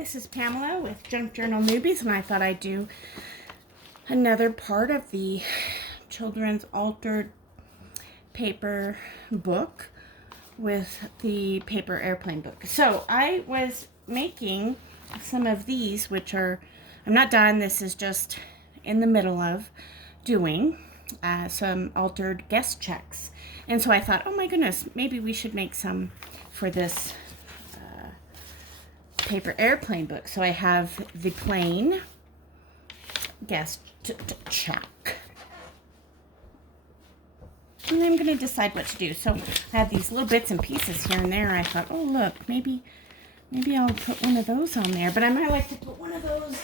this is Pamela with Junk Journal Newbies, and I thought I'd do another part of the children's altered paper book with the paper airplane book. So I was making some of these, which are, I'm not done, this is just in the middle of doing some altered guest checks. And so I thought, oh my goodness, maybe we should make some for this paper airplane book. So I have the plain guest check. And I'm going to decide what to do. So I have these little bits and pieces here and there. I thought, oh look, maybe I'll put one of those on there. But I might like to put one of those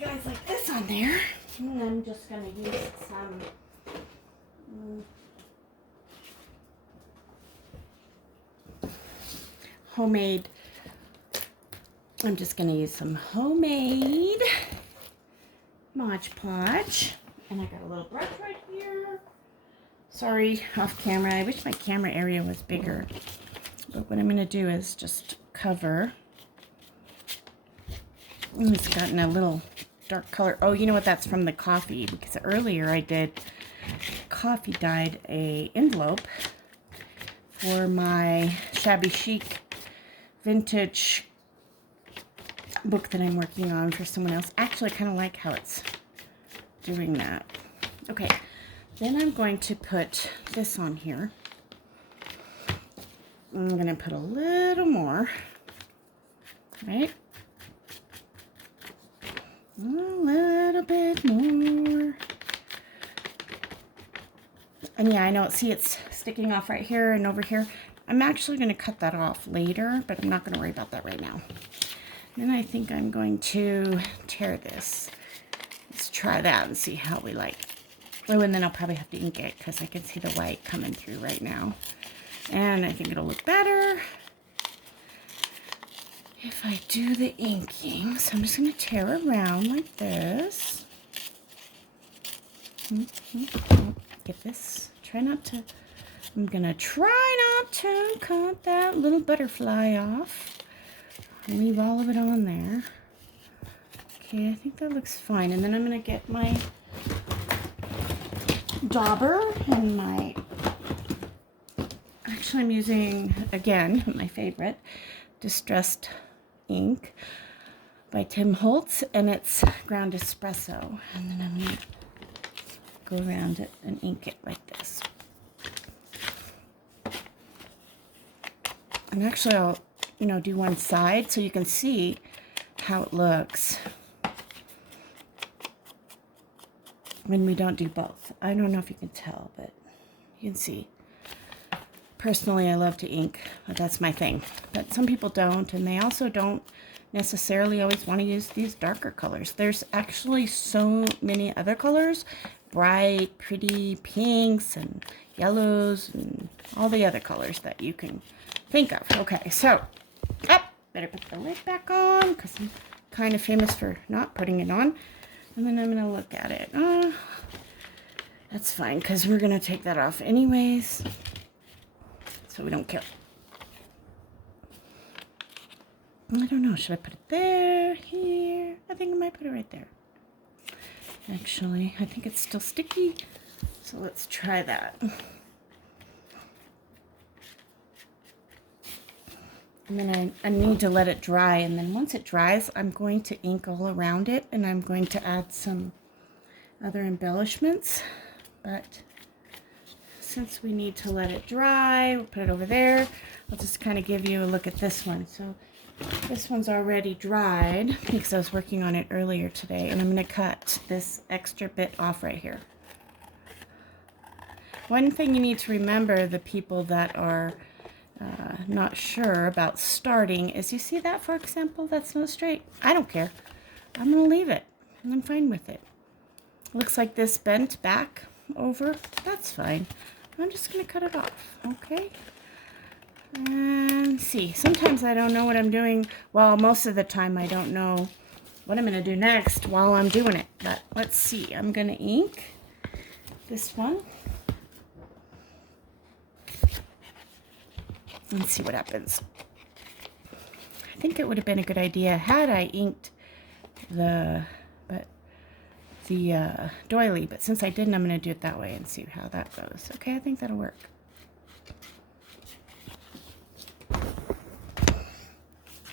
guys like this on there. And I'm just going to use some homemade. I'm just going to use some homemade Mod Podge. And I got a little brush right here. Sorry, off camera. I wish my camera area was bigger. But what I'm going to do is just cover. Ooh, it's gotten a little dark color. Oh, you know what? That's from the coffee. Because earlier I did coffee dyed a envelope for my shabby chic vintage book that I'm working on for someone else. Actually, I kind of like how it's doing that. Okay, then I'm going to put this on here. I'm going to put a little more, right? A little bit more. And yeah, I know, see it's sticking off right here and over here. I'm actually going to cut that off later, but I'm not going to worry about that right now. Then I think I'm going to tear this. Let's try that and see how we like. Oh, and then I'll probably have to ink it because I can see the white coming through right now. And I think it'll look better if I do the inking. So I'm just going to tear around like this. Get this. Try not to. I'm going to try not to cut that little butterfly off. Leave all of it on there. Okay, I think that looks fine. And then I'm going to get my dauber and my, actually I'm using, again, my favorite, Distressed ink by Tim Holtz, and it's ground espresso. And then I'm going to go around it and ink it like this. And actually I'll, do one side so you can see how it looks when we don't do both. I don't know if you can tell, but you can see. Personally, I love to ink, but that's my thing. But some people don't, and they also don't necessarily always want to use these darker colors. There's actually so many other colors, bright, pretty pinks and yellows and all the other colors that you can think of. Okay, so, better put the lid back on because I'm kind of famous for not putting it on. And then I'm going to look at it. That's fine because we're going to take that off anyways so we don't kill. I don't know. Should I put it there, here? I think I might put it right there. Actually, I think it's still sticky. So let's try that. And then I need to let it dry, and then once it dries, I'm going to ink all around it, and I'm going to add some other embellishments. But since we need to let it dry, we'll put it over there. I'll just kind of give you a look at this one. So this one's already dried because I was working on it earlier today, and I'm going to cut this extra bit off right here. One thing you need to remember, the people that are not sure about starting, is you see that, for example, that's not straight. I don't care. I'm going to leave it, and I'm fine with it. Looks like this bent back over. That's fine. I'm just going to cut it off, okay? And see, sometimes I don't know what I'm doing. Well, most of the time I don't know what I'm going to do next while I'm doing it. But let's see. I'm going to ink this one. and see what happens. think it would have been a good idea had I inked the doily, but since I didn't, I'm going to do it that way and see how that goes. Okay, I think that'll work.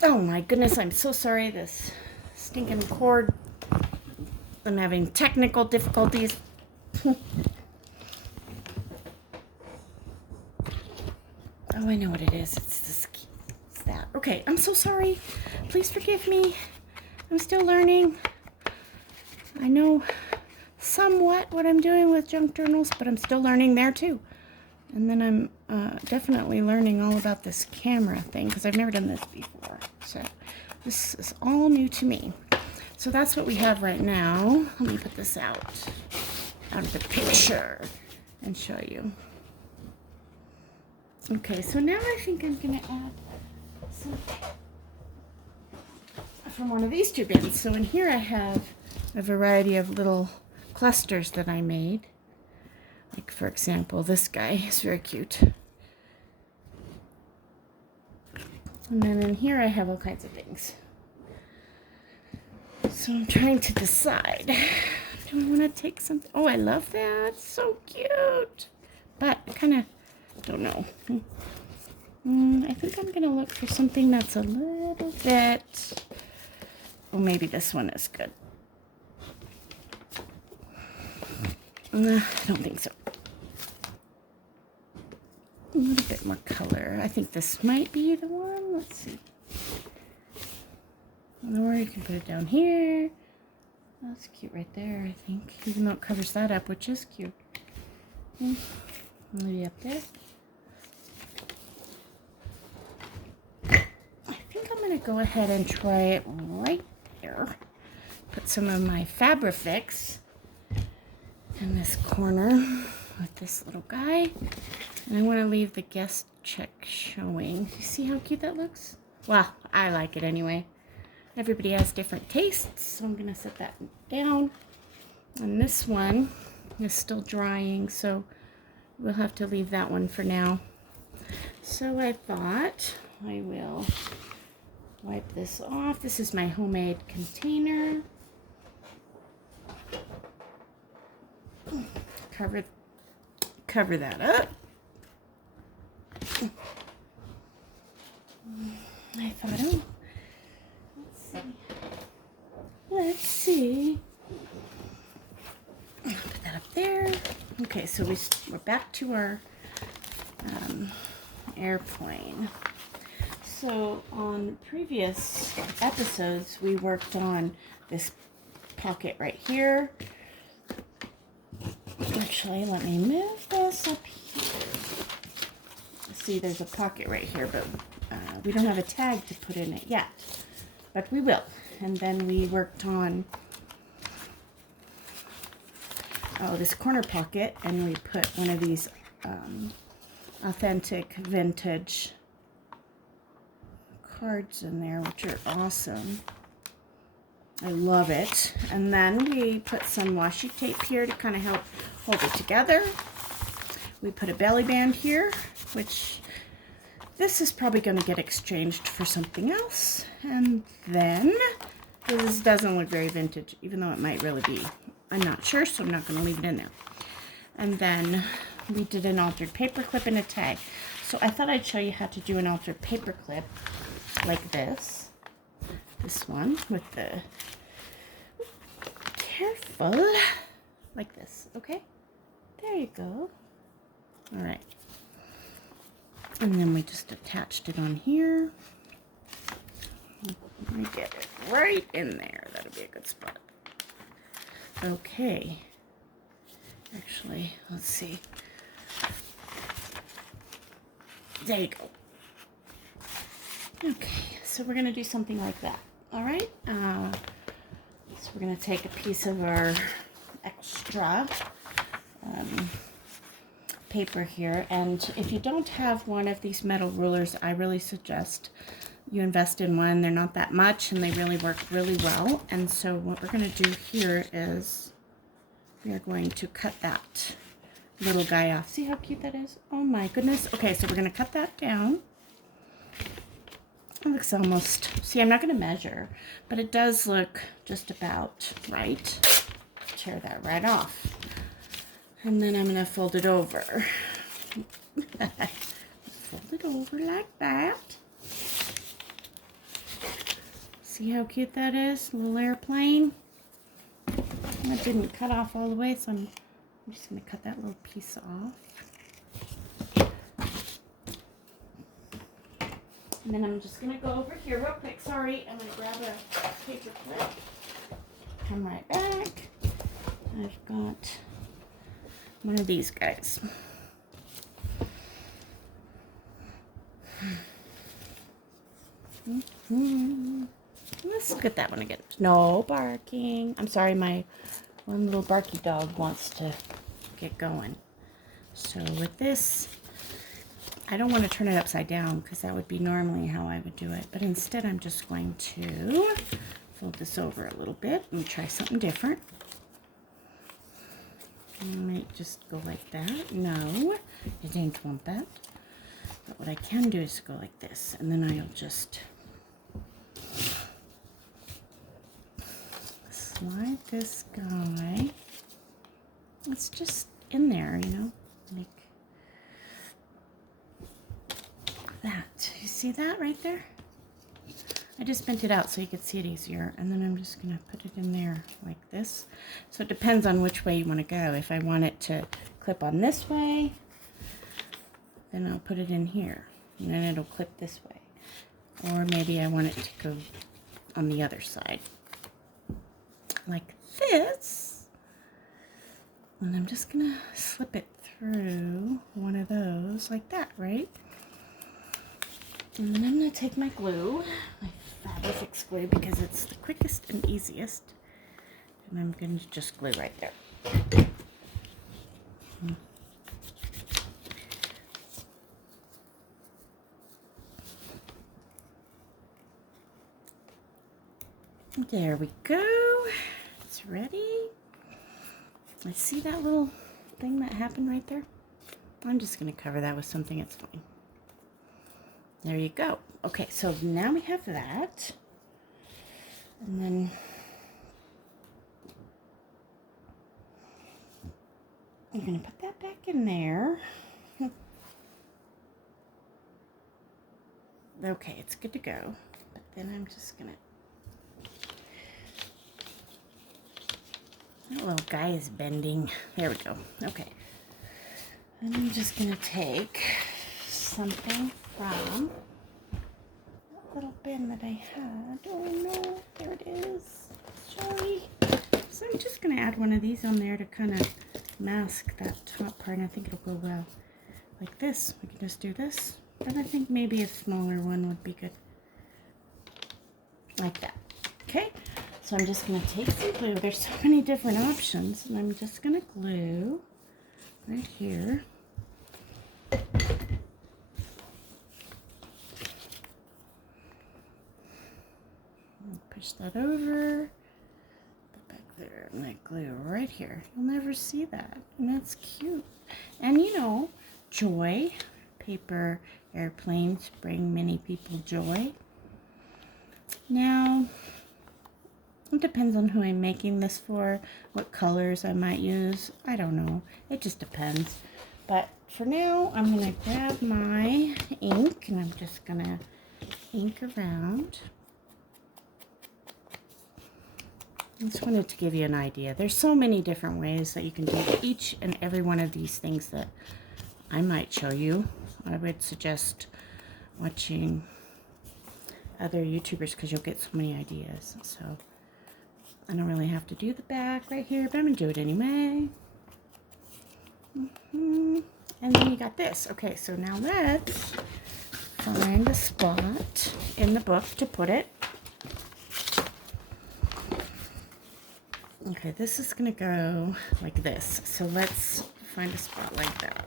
Oh my goodness, I'm so sorry. This stinking cord. I'm having technical difficulties. Oh, I know what it is. It's this. It's that. Okay, I'm so sorry. Please forgive me. I'm still learning. I know somewhat what I'm doing with junk journals, but I'm still learning there too. And then I'm definitely learning all about this camera thing because I've never done this before. So this is all new to me. So that's what we have right now. Let me put this out of the picture and show you. Okay, so now I think I'm going to add some from one of these two bins. So in here I have a variety of little clusters that I made. Like, for example, this guy is very cute. And then in here I have all kinds of things. So I'm trying to decide. Do I want to take something? Oh, I love that. So cute. But I kind of don't know. I think I'm going to look for something that's a little bit... Oh, maybe this one is good. I don't think so. A little bit more color. I think this might be the one. Let's see. Or you can put it down here. That's cute right there, I think. Even though it covers that up, which is cute. Maybe up there. I think I'm going to go ahead and try it right there. Put some of my Fabrifix in this corner with this little guy. And I want to leave the guest check showing. You see how cute that looks? Well, I like it anyway. Everybody has different tastes, so I'm going to set that down. And this one is still drying, so we'll have to leave that one for now. So I thought I will wipe this off. This is my homemade container. Cover that up. I thought, oh, let's see. Put that up there. Okay, so we're back to our airplane. So on previous episodes, we worked on this pocket right here. Actually, let me move this up here. See, there's a pocket right here, but we don't have a tag to put in it yet. But we will. And then we worked on this corner pocket, and we put one of these authentic vintage cards in there, which are awesome. I love it. And then we put some washi tape here to kind of help hold it together. We put a belly band here, which this is probably going to get exchanged for something else. And then this doesn't look very vintage, even though it might really be. I'm not sure, so I'm not going to leave it in there. And then we did an altered paper clip and a tag. So I thought I'd show you how to do an altered paper clip like this. This one with the, careful, like this, okay? There you go. All right. And then we just attached it on here. Let me get it right in there. That'll be a good spot. Okay. Actually, let's see. There you go. Okay, so we're going to do something like that. All right. So we're going to take a piece of our extra paper here, and if you don't have one of these metal rulers, I really suggest you invest in one. They're not that much, and they really work really well. And so what we're going to do here is we are going to cut that little guy off. See how cute that is? Oh my goodness. Okay, so we're going to cut that down. It looks almost, see, I'm not going to measure, but it does look just about right. Tear that right off. And then I'm going to fold it over. Fold it over like that. See how cute that is? A little airplane. That didn't cut off all the way, so I'm just going to cut that little piece off. And then I'm just going to go over here real quick. Sorry, I'm going to grab a paper clip. Come right back. I've got one of these guys. Let's look at that one again. No barking. I'm sorry, my one little barky dog wants to get going. So with this, I don't want to turn it upside down because that would be normally how I would do it. But instead, I'm just going to fold this over a little bit and try something different. I might just go like that. No, I don't want that. But what I can do is go like this, and then I'll just slide this guy. It's just in there, you know, like that. You see that right there? I just bent it out so you could see it easier, and then I'm just going to put it in there like this. So it depends on which way you want to go. If I want it to clip on this way, then I'll put it in here, and then it'll clip this way. Or maybe I want it to go on the other side, like this. And I'm just going to slip it through one of those like that, right? And then I'm going to take my glue, my Fabrifix glue, because it's the quickest and easiest. And I'm going to just glue right there. There we go. It's ready. I see that little thing that happened right there. I'm just going to cover that with something. It's fine. There you go. Okay, so now we have that. And then I'm going to put that back in there. Okay, it's good to go. But then I'm just going to... That little guy is bending. There we go. Okay. And I'm just going to take something from that little bin that I had. Oh no, there it is. Sorry. So I'm just going to add one of these on there to kind of mask that top part, and I think it'll go well. Like this. We can just do this. And I think maybe a smaller one would be good. Like that. Okay. So I'm just going to take some glue. There's so many different options, and I'm just going to glue right here. Push that over, put back there, and I glue right here. You'll never see that, and that's cute. And you know, joy, paper airplanes bring many people joy. Now, it depends on who I'm making this for, what colors I might use. I don't know, it just depends. But for now, I'm going to grab my ink, and I'm just going to ink around. I just wanted to give you an idea. There's so many different ways that you can do each and every one of these things that I might show you. I would suggest watching other YouTubers because you'll get so many ideas. So I don't really have to do the back right here, but I'm going to do it anyway. And then you got this. Okay, so now let's find a spot in the book to put it. Okay, this is going to go like this. So let's find a spot like that.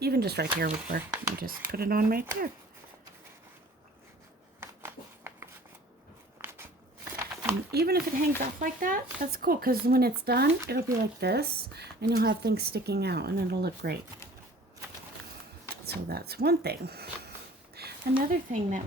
Even just right here would work. You just put it on right there. And even if it hangs off like that, that's cool, because when it's done, it'll be like this, and you'll have things sticking out, and it'll look great. So that's one thing. Another thing that we